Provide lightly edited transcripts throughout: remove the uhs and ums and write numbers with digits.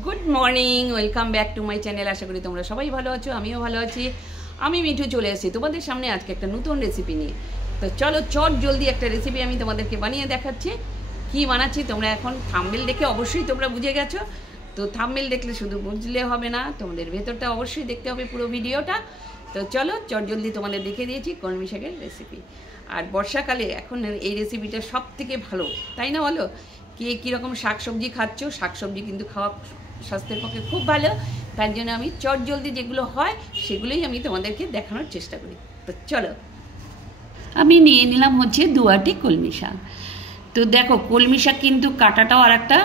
Good morning, welcome back to my channel. আশা করি তোমরা সবাই ভালো আছো, আমিও ভালো আছি। আমি মিঠু চলে এসেছি তোমাদের সামনে আজকে একটা নতুন রেসিপি নিয়ে। তো চলো চট জলদি একটা রেসিপি আমি তোমাদেরকে বানিয়ে দেখাচ্ছি। কি বানাচ্ছি তোমরা এখন থাম্বনেল দেখে অবশ্যই তোমরা বুঝে গেছো। তো থাম্বনেল দেখলে শুধু বুঝলে হবে না, তোমাদের ভেতরটা অবশ্যই দেখতে হবে পুরো ভিডিওটা। তো চলো চট জলদি তোমাদের দেখে দিয়েছি কলমি শাকের রেসিপি। আর বর্ষাকালে এখন এই রেসিপিটা সব থেকে ভালো, তাই না বলো? কে কীরকম শাকসবজি খাচ্ছ, শাকসবজি কিন্তু খাওয়া স্বাস্থ্যের পক্ষে খুব ভালো। তার জন্য আমি চট জলদি যেগুলো হয় সেগুলোই আমি তোমাদেরকে দেখানোর চেষ্টা করি। তো চলো, আমি নিয়ে নিলাম হচ্ছে 2 আটি কলমি শাক। তো দেখো কলমি শাক কিন্তু কাটাটাও আর একটা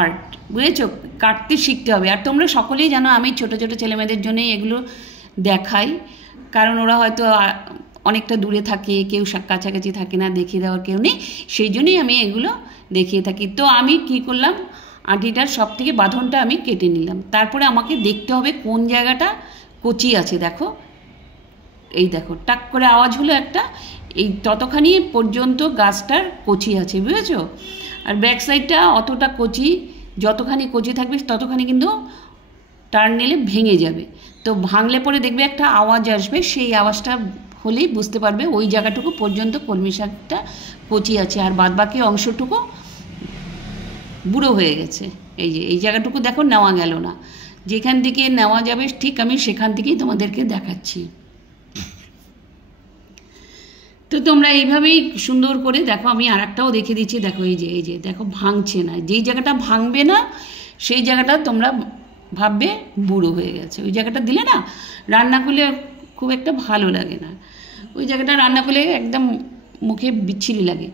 আর্ট, বুঝেছো? কাটতে শিখতে হবে। আর তোমরা সকলেই জানো আমি ছোট ছোট ছেলেমেয়েদের জন্যই এগুলো দেখাই, কারণ ওরা হয়তো অনেকটা দূরে থাকে, কেউ কাছাকাছি থাকে না, দেখিয়ে দেওয়ার কেউ নেই, সেই জন্যই আমি এগুলো দেখিয়ে থাকি। তো আমি কি করলাম, আটিটার সব থেকে বাঁধনটা আমি কেটে নিলাম। তারপরে আমাকে দেখতে হবে কোন জায়গাটা কচি আছে। দেখো, এই দেখো টাক করে আওয়াজ হলো একটা, এই ততখানি পর্যন্ত গাছটার কচি আছে, বুঝেছো? আর ব্যাক সাইডটা অতটা কচি, যতখানি কচি থাকবে ততখানি কিন্তু টার্ন নিলে ভেঙে যাবে। তো ভাঙলে পরে দেখবে একটা আওয়াজ আসবে, সেই আওয়াজটা হলেই বুঝতে পারবে ওই জায়গাটুকু পর্যন্ত কলমি শাকটা কচি আছে, আর বাদবাকি অংশটুকু বুড়ো হয়ে গেছে। এই যে এই জায়গাটুকু দেখো নেওয়া গেল না, যেখান থেকে নেওয়া যাবে ঠিক আমি সেখান থেকেই তোমাদেরকে দেখাচ্ছি। তো তোমরা এইভাবেই সুন্দর করে দেখো, আমি আর একটাও দেখে দিচ্ছি। দেখো এই যে দেখো ভাঙছে না, যেই জায়গাটা ভাঙবে না সেই জায়গাটা তোমরা ভাববে বুড়ো হয়ে গেছে। ওই জায়গাটা দিলে না রান্না করলে খুব একটা ভালো লাগে না, ওই জায়গাটা রান্না করলে একদম মুখে বিচ্ছিরি লাগে।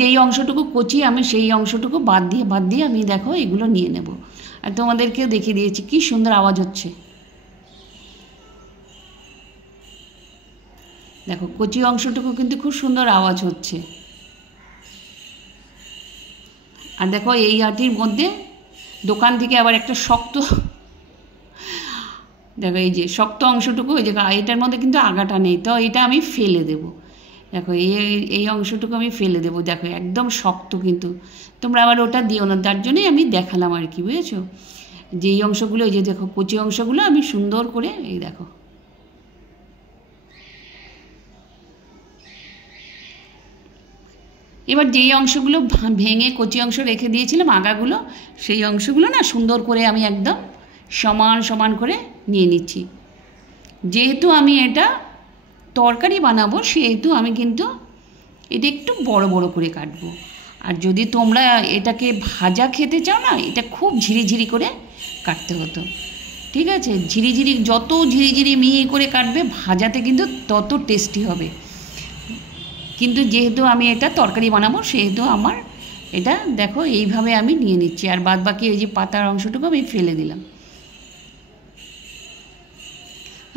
যেই অংশটুকু কচি আমি সেই অংশটুকু বাদ দিয়ে আমি দেখো এগুলো নিয়ে নেব। আর তোমাদেরকে দেখিয়ে দিয়েছি কি সুন্দর আওয়াজ হচ্ছে। দেখো কচি অংশটুকু কিন্তু খুব সুন্দর আওয়াজ হচ্ছে। আর দেখো এই আটির মধ্যে দোকান থেকে আবার একটা শক্ত, দেখো এই যে শক্ত অংশটুকু, ওই যে এটার মধ্যে কিন্তু আগাটা নেই, তো এটা আমি ফেলে দেব। দেখো এই অংশটুকু আমি ফেলে দেবো। দেখো একদম শক্ত, কিন্তু তোমরা আবার ওটা দিও না, তার জন্যই আমি দেখালাম আর কি, বুঝেছো? যে এই অংশগুলো, এই যে দেখো কচি অংশগুলো আমি সুন্দর করে, এই দেখো এবার যেই অংশগুলো ভেঙে কচি অংশ রেখে দিয়েছিলাম আগাগুলো, সেই অংশগুলো না সুন্দর করে আমি একদম সমান সমান করে নিয়ে নিচ্ছি। যেহেতু আমি এটা তরকারি বানাবো সেহেতু আমি কিন্তু এটা একটু বড় বড় করে কাটবো। আর যদি তোমরা এটাকে ভাজা খেতে চাও না, এটা খুব ঝিরিঝিরি করে কাটতে হতো, ঠিক আছে? যত ঝিরিঝিরি মিহি করে কাটবে ভাজাতে কিন্তু তত টেস্টি হবে। কিন্তু যেহেতু আমি এটা তরকারি বানাবো সেহেতু আমার এটা দেখো এইভাবে আমি নিয়ে নিচ্ছি। আর বাদ বাকি এই যে পাতার অংশটুকু আমি ফেলে দিলাম।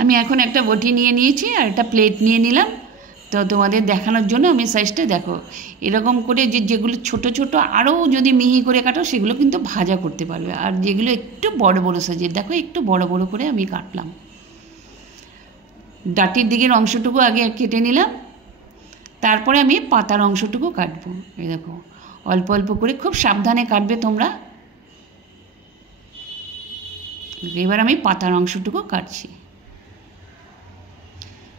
আমি এখন একটা বটি নিয়ে নিয়েছি আর একটা প্লেট নিয়ে নিলাম। তো তোমাদের দেখানোর জন্য আমি সাইজটা দেখো এরকম করে, যেগুলো ছোট ছোট আরও যদি মিহি করে কাটো সেগুলো কিন্তু ভাজা করতে পারবে। আর যেগুলো একটু বড় বড় সাইজের, দেখো একটু বড় বড় করে আমি কাটলাম। ডাটির দিকের অংশটুকু আগে কেটে নিলাম, তারপরে আমি পাতার অংশটুকু কাটবো। এই দেখো অল্প অল্প করে, খুব সাবধানে কাটবে তোমরা। এবার আমি পাতার অংশটুকু কাটছি।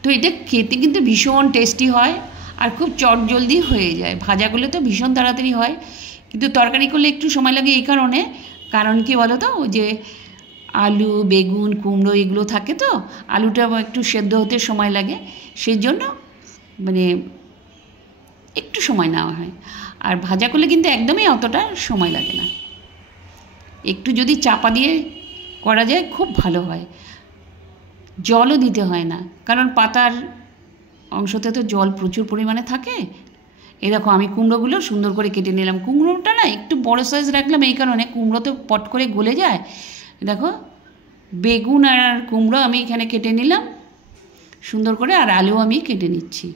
তো এটা খেতে কিন্তু ভীষণ টেস্টি হয় আর খুব চট জলদি হয়ে যায়। ভাজাগুলো তো ভীষণ তাড়াতাড়ি হয়, কিন্তু তরকারি করলে একটু সময় লাগে। এই কারণ কি বলো তো, ওই যে আলু বেগুন কুমড়ো এগুলো থাকে, তো আলুটা একটু সেদ্ধ হতে সময় লাগে, সেই জন্য মানে একটু সময় নেওয়া হয়। আর ভাজা করলে কিন্তু একদমই অতটা সময় লাগে না, একটু যদি চাপা দিয়ে করা যায় খুব ভালো হয়। জলও দিতে হয় না, কারণ পাতার অংশতে তো জল প্রচুর পরিমাণে থাকে। এরকম আমি কুমড়োগুলো সুন্দর করে কেটে নিলাম। কুমড়োটা না একটু বড় সাইজ রাখলাম এই কারণে, কুমড়ো তো পট করে গলে যায়। দেখো বেগুন আর কুমড়ো আমি এখানে কেটে নিলাম সুন্দর করে, আর আলু আমি কেটে নিচ্ছি।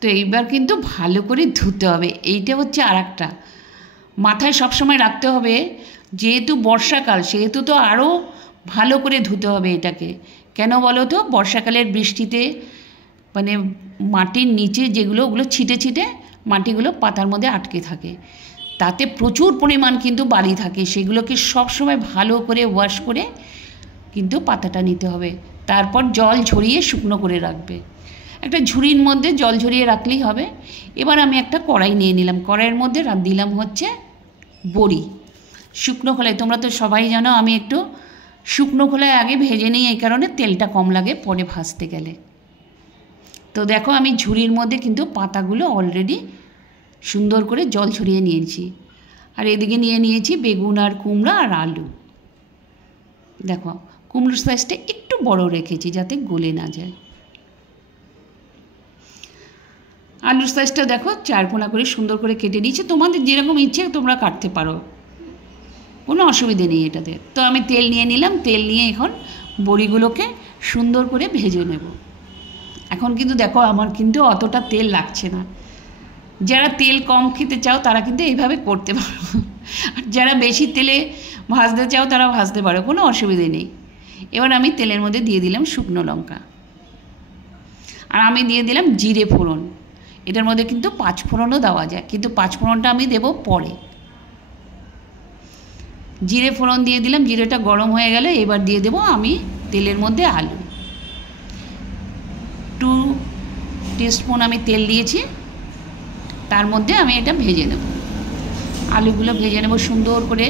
তো এইবার কিন্তু ভালো করে ধুতে হবে। এইটা হচ্ছে আর একটা মাথায় সবসময় রাখতে হবে, যেহেতু বর্ষাকাল সেহেতু তো আরও ভালো করে ধুতে হবে এটাকে। কেন বলো তো, বর্ষাকালের বৃষ্টিতে মানে মাটির নিচে যেগুলো, ওগুলো ছিটে ছিটে মাটিগুলো পাতার মধ্যে আটকে থাকে। তাতে প্রচুর পরিমাণ কিন্তু বালি থাকে, সেগুলোকে সবসময় ভালো করে ওয়াশ করে কিন্তু পাতাটা নিতে হবে। তারপর জল ঝরিয়ে শুকনো করে রাখবে, একটা ঝুড়ির মধ্যে জল ঝরিয়ে রাখলেই হবে। এবার আমি একটা কড়াই নিয়ে নিলাম, কড়াইয়ের মধ্যে দিলাম হচ্ছে বড়ি, শুকনো খোলায়। তোমরা তো সবাই জানো আমি একটু শুকনো খোলায় আগে ভেজে নিই, এই কারণে তেলটা কম লাগে পরে ভাজতে গেলে। তো দেখো আমি ঝুড়ির মধ্যে কিন্তু পাতাগুলো অলরেডি সুন্দর করে জল ছড়িয়ে নিয়েছি, আর এদিকে নিয়ে নিয়েছি বেগুন আর কুমড়া আর আলু। দেখো কুমড়োর সাইজটা একটু বড় রেখেছি যাতে গলে না যায়। আলুর সাইজটা দেখো 4 কোনা করে সুন্দর করে কেটে নিয়েছি, তোমাদের যেরকম ইচ্ছে তোমরা কাটতে পারো, কোনো অসুবিধে নেই এটাতে। তো আমি তেল নিয়ে নিলাম, তেল নিয়ে এখন বড়িগুলোকে সুন্দর করে ভেজে নেব। এখন কিন্তু দেখো আমার কিন্তু অতটা তেল লাগছে না, যারা তেল কম খেতে চাও তারা কিন্তু এইভাবে করতে পারো, আর যারা বেশি তেলে ভাজতে চাও তারা ভাজতে পারো, কোনো অসুবিধে নেই। এবার আমি তেলের মধ্যে দিয়ে দিলাম শুকনো লঙ্কা, আর আমি দিয়ে দিলাম জিরে ফোড়ন। এটার মধ্যে কিন্তু 5 ফোড়নও দেওয়া যায়, কিন্তু 5 ফোড়নটা আমি দেব পরে। জিরে ফোড়ন দিয়ে দিলাম, জিরেটা গরম হয়ে গেলে এবার দিয়ে দেব আমি তেলের মধ্যে আলু। 2 টিস্পুন আমি তেল দিয়েছি, তার মধ্যে আমি এটা ভেজে নেব। আলুগুলো ভেজে নেব সুন্দর করে,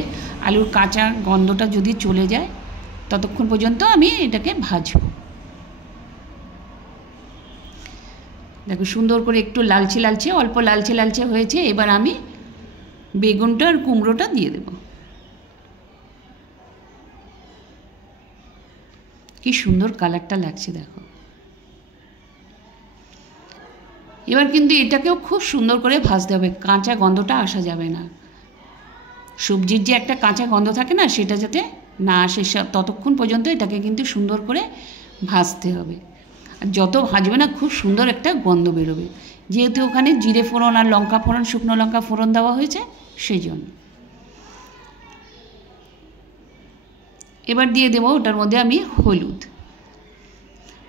আলুর কাঁচা গন্ধটা যদি চলে যায় ততক্ষণ পর্যন্ত আমি এটাকে ভাজব। দেখো সুন্দর করে একটু লালচে লালচে, অল্প লালচে লালচে হয়েছে। এবার আমি বেগুনটা আর কুমড়োটা দিয়ে দেব। কি সুন্দর কালারটা লাগছে দেখো। এবার কিন্তু এটাকেও খুব সুন্দর করে ভাজতে হবে, কাঁচা গন্ধটা আসা যাবে না। সবজির যে একটা কাঁচা গন্ধ থাকে না, সেটা যাতে না আসে ততক্ষণ পর্যন্ত এটাকে কিন্তু সুন্দর করে ভাজতে হবে। আর যত ভাজবে না খুব সুন্দর একটা গন্ধ বেরোবে, যেহেতু ওখানে জিরে ফোড়ন আর লঙ্কা ফোড়ন, শুকনো লঙ্কা ফোড়ন দেওয়া হয়েছে সেই জন্য। এবার দিয়ে দেবো ওটার মধ্যে আমি হলুদ।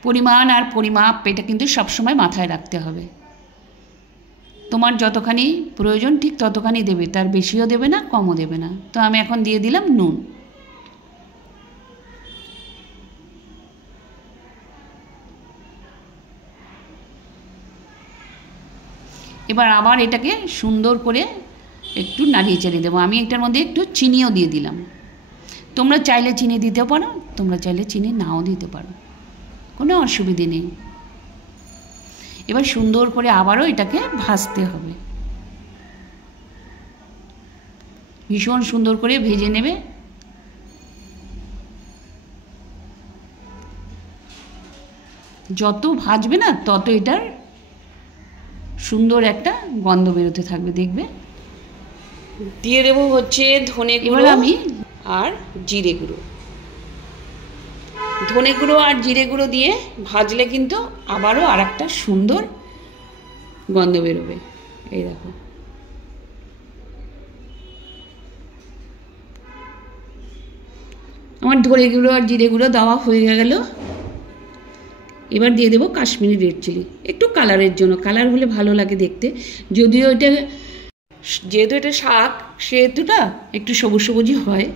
পরিমাণ আর পরিমাপ এটা কিন্তু সবসময় মাথায় রাখতে হবে, তোমার যতখানি প্রয়োজন ঠিক ততখানি দেবে, তার বেশিও দেবে না কমও দেবে না। তো আমি এখন দিয়ে দিলাম নুন। এবার আবার এটাকে সুন্দর করে একটু নাড়িয়ে চাড়িয়ে দেবো। আমি এটার মধ্যে একটু চিনিও দিয়ে দিলাম, তোমরা চাইলে চিনি দিতে পারো, তোমরা চাইলে চিনি নাও দিতে পারো, কোনো অসুবিধে নেই। এবার সুন্দর করে আবারও এটাকে ভাজতে হবে, ভীষণ সুন্দর করে ভেজে নেবে। যত ভাজবে না তত এটার সুন্দর একটা গন্ধ বেরোতে থাকবে, দেখবে। দিয়ে দেবো হচ্ছে ধনে গুঁড়ো আমি আর জিরে গুঁড়ো। ধনে গুঁড়ো আর জিরে গুঁড়ো দিয়ে ভাজলে কিন্তু আবারও আর একটা সুন্দর গন্ধ বেরোবে। এই দেখো আমার ধনে গুঁড়ো আর জিরে গুঁড়ো দেওয়া হয়ে গেল। এবার দিয়ে দেবো কাশ্মীরি রেড চিলি, একটু কালারের জন্য, কালার হলে ভালো লাগে দেখতে। যদিও যেহেতু এটা শাক সেহেতুটা একটু সবুজ সবুজই হয়,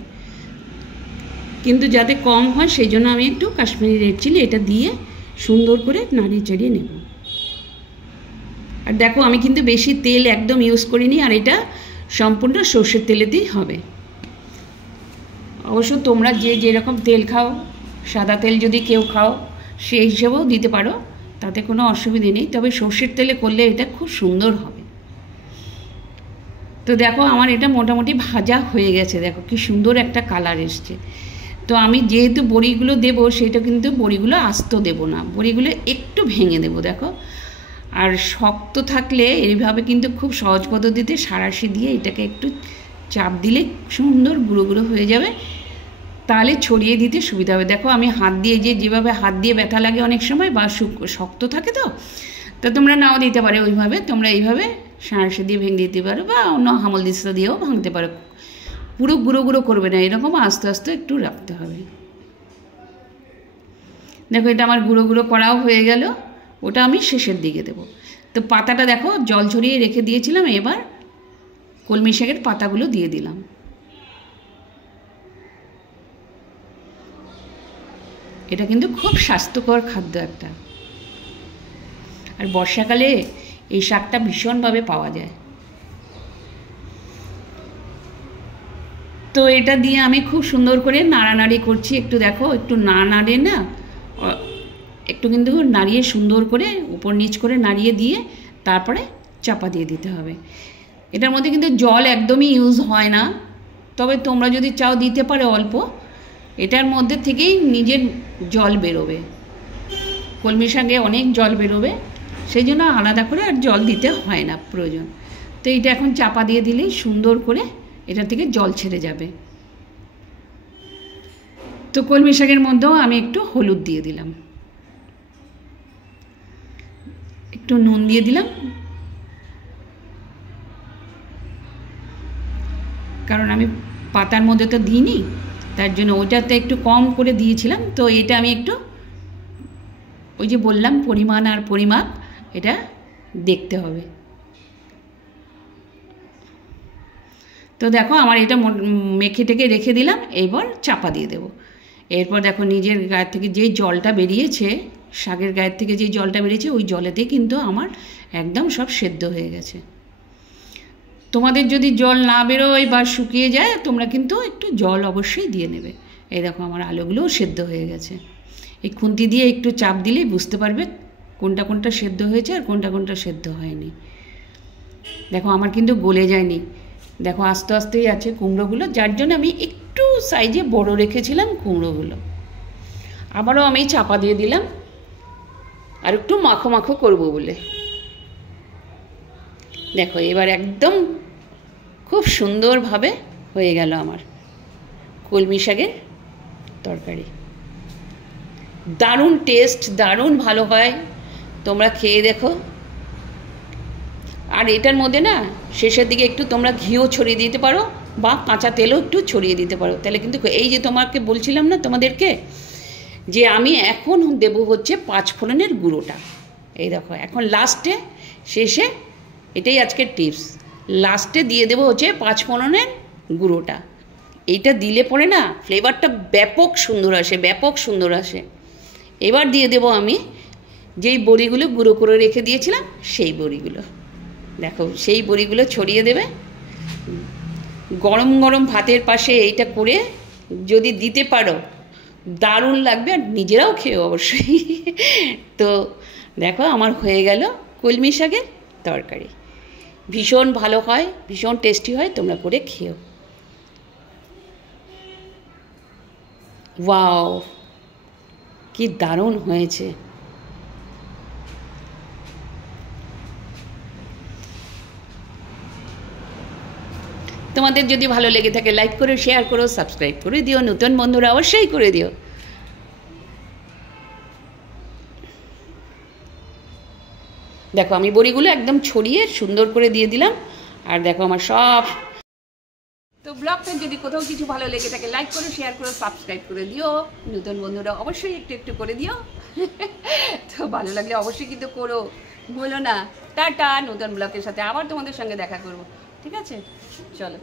কিন্তু যাতে কম হয় সেই জন্য আমি একটু কাশ্মীরি রেড চিলি এটা দিয়ে সুন্দর করে নাড়িয়ে চাড়িয়ে নেব। আর দেখো আমি কিন্তু বেশি তেল একদম ইউজ করিনি, আর এটা সম্পূর্ণ সর্ষের তেলেতেই হবে। অবশ্য তোমরা যে যেরকম তেল খাও, সাদা তেল যদি কেউ খাও সেই হিসেবেও দিতে পারো, তাতে কোনো অসুবিধে নেই, তবে সর্ষের তেলে করলে এটা খুব সুন্দর হবে। তো দেখো আমার এটা মোটামুটি ভাজা হয়ে গেছে, দেখো কি সুন্দর একটা কালার এসছে। তো আমি যেহেতু বড়িগুলো দেবো, সেটা কিন্তু বড়িগুলো আস্ত দেবো না, বড়িগুলো একটু ভেঙে দেবো দেখো। আর শক্ত থাকলে এইভাবে কিন্তু খুব সহজ পদ্ধতিতে সাঁড়াশি দিয়ে এটাকে একটু চাপ দিলে সুন্দর গুঁড়ো গুঁড়ো হয়ে যাবে, তাহলে ছড়িয়ে দিতে সুবিধা হবে। দেখো আমি হাত দিয়ে যেভাবে হাত দিয়ে ব্যথা লাগে অনেক সময়, বা শক্ত থাকে তো তোমরা নাও দিতে পারো ওইভাবে, তোমরা এইভাবে সাঁড়াশি দিয়ে ভেঙে দিতে পারো, বা অন্য হামল দিস্তা দিয়েও ভাঙতে পারো। পুরো গুঁড়ো গুঁড়ো করবে না, এরকম আস্তে আস্তে একটু রাখতে হবে। দেখো এটা আমার গুঁড়ো গুঁড়ো করাও হয়ে গেল, ওটা আমি শেষের দিকে দেবো। তো পাতাটা দেখো জল ছড়িয়ে রেখে দিয়েছিলাম, এবার কলমি শাকের পাতাগুলো দিয়ে দিলাম। এটা কিন্তু খুব স্বাস্থ্যকর খাদ্য একটা, আর বর্ষাকালে এই শাকটা ভীষণভাবে পাওয়া যায়। তো এটা দিয়ে আমি খুব সুন্দর করে নাড়ানাড়ি করছি। একটু দেখো, একটু না নাড়ে না, একটু কিন্তু নাড়িয়ে সুন্দর করে উপর নিচ করে নাড়িয়ে দিয়ে তারপরে চাপা দিয়ে দিতে হবে। এটার মধ্যে কিন্তু জল একদমই ইউজ হয় না, তবে তোমরা যদি চাও দিতে পারো অল্প। এটার মধ্যে থেকেই নিজের জল বেরোবে, কলমি শাকে অনেক জল বেরোবে, সেই জন্য আলাদা করে আর জল দিতে হয় না প্রয়োজন। তো এটা এখন চাপা দিয়ে দিলেই সুন্দর করে এটা থেকে জল ছেড়ে যাবে। তো কলমি শাকের মধ্যেও আমি একটু হলুদ দিয়ে দিলাম, একটু নুন দিয়ে দিলাম, কারণ আমি পাতার মধ্যে তো দিইনি, তার জন্য ওটাতে একটু কম করে দিয়েছিলাম। তো এটা আমি একটু ওই যে বললাম পরিমাণ আর পরিমাপ এটা দেখতে হবে। তো দেখো আমার এটা মেখে টেকে রেখে দিলাম, এবার চাপা দিয়ে দেবো। এরপর দেখো নিজের গায়ের থেকে যেই জলটা বেরিয়েছে, শাকের গায়ের থেকে যেই জলটা বেরিয়েছে, ওই জলেতেই কিন্তু আমার একদম সব সেদ্ধ হয়ে গেছে। তোমাদের যদি জল না বেরোয় বা শুকিয়ে যায়, তোমরা কিন্তু একটু জল অবশ্যই দিয়ে নেবে। এই দেখো আমার আলুগুলোও সেদ্ধ হয়ে গেছে। এই খুন্তি দিয়ে একটু চাপ দিলেই বুঝতে পারবে কোনটা কোনটা সেদ্ধ হয়েছে আর কোনটা কোনটা সেদ্ধ হয়নি। দেখো আমার কিন্তু গলে যায়নি, দেখো আস্তে আস্তেই আছে কুমড়োগুলো, যার জন্য আমি একটু সাইজে বড় রেখেছিলাম কুমড়োগুলো। আবারও আমি চাপা দিয়ে দিলাম আর একটু মাখো মাখো করবো বলে। দেখো এবার একদম খুব সুন্দরভাবে হয়ে গেল আমার কলমি শাকের তরকারি। দারুণ টেস্ট, দারুণ ভালো হয়, তোমরা খেয়ে দেখো। আর এটার মধ্যে না শেষের দিকে একটু তোমরা ঘিও ছড়িয়ে দিতে পারো বা কাঁচা তেলও একটু ছড়িয়ে দিতে পারো, তাহলে কিন্তু এই যে তোমাকে বলছিলাম না তোমাদেরকে যে আমি এখন দেবো হচ্ছে 5 ফোড়নের গুঁড়োটা। এই দেখো এখন লাস্টে শেষে, এটাই আজকের টিপস, লাস্টে দিয়ে দেবো হচ্ছে 5 ফোড়নের গুঁড়োটা। এইটা দিলে পরে না ফ্লেভারটা ব্যাপক সুন্দর আসে, ব্যাপক সুন্দর আসে। এবার দিয়ে দেবো আমি যেই বড়িগুলো গুঁড়ো করে রেখে দিয়েছিলাম সেই বড়িগুলো। দেখো সেই বড়িগুলো ছড়িয়ে দেবে। গরম গরম ভাতের পাশে এইটা করে যদি দিতে পারো দারুণ লাগবে, আর নিজেরাও খেও অবশ্যই। তো দেখো আমার হয়ে গেল কলমি শাকের তরকারি। ভীষণ ভালো হয়, ভীষণ টেস্টি হয়, তোমরা করে খেও। ওয়াও, কি দারুণ হয়েছে। তোমাদের যদি ভালো লেগে থাকে লাইক করো, শেয়ার করো, সাবস্ক্রাইব করে দিও, নতুন বন্ধুরা অবশ্যই করে দিও। দেখো আমি বড়িগুলো একদম ছড়িয়ে সুন্দর করে দিয়ে দিলাম। আর দেখো আমার সব। তো ব্লগটা যদি কোথাও কিছু ভালো লেগে থাকে লাইক করো, শেয়ার করো, সাবস্ক্রাইব করে দিও, নতুন বন্ধুরা অবশ্যই একটু একটু করে দিও। তো ভালো লাগলে অবশ্যই কিন্তু করো, বলো না। টাটা, নতুন ব্লগের সাথে আবার তোমাদের সঙ্গে দেখা করবো, ঠিক আছে? চলো।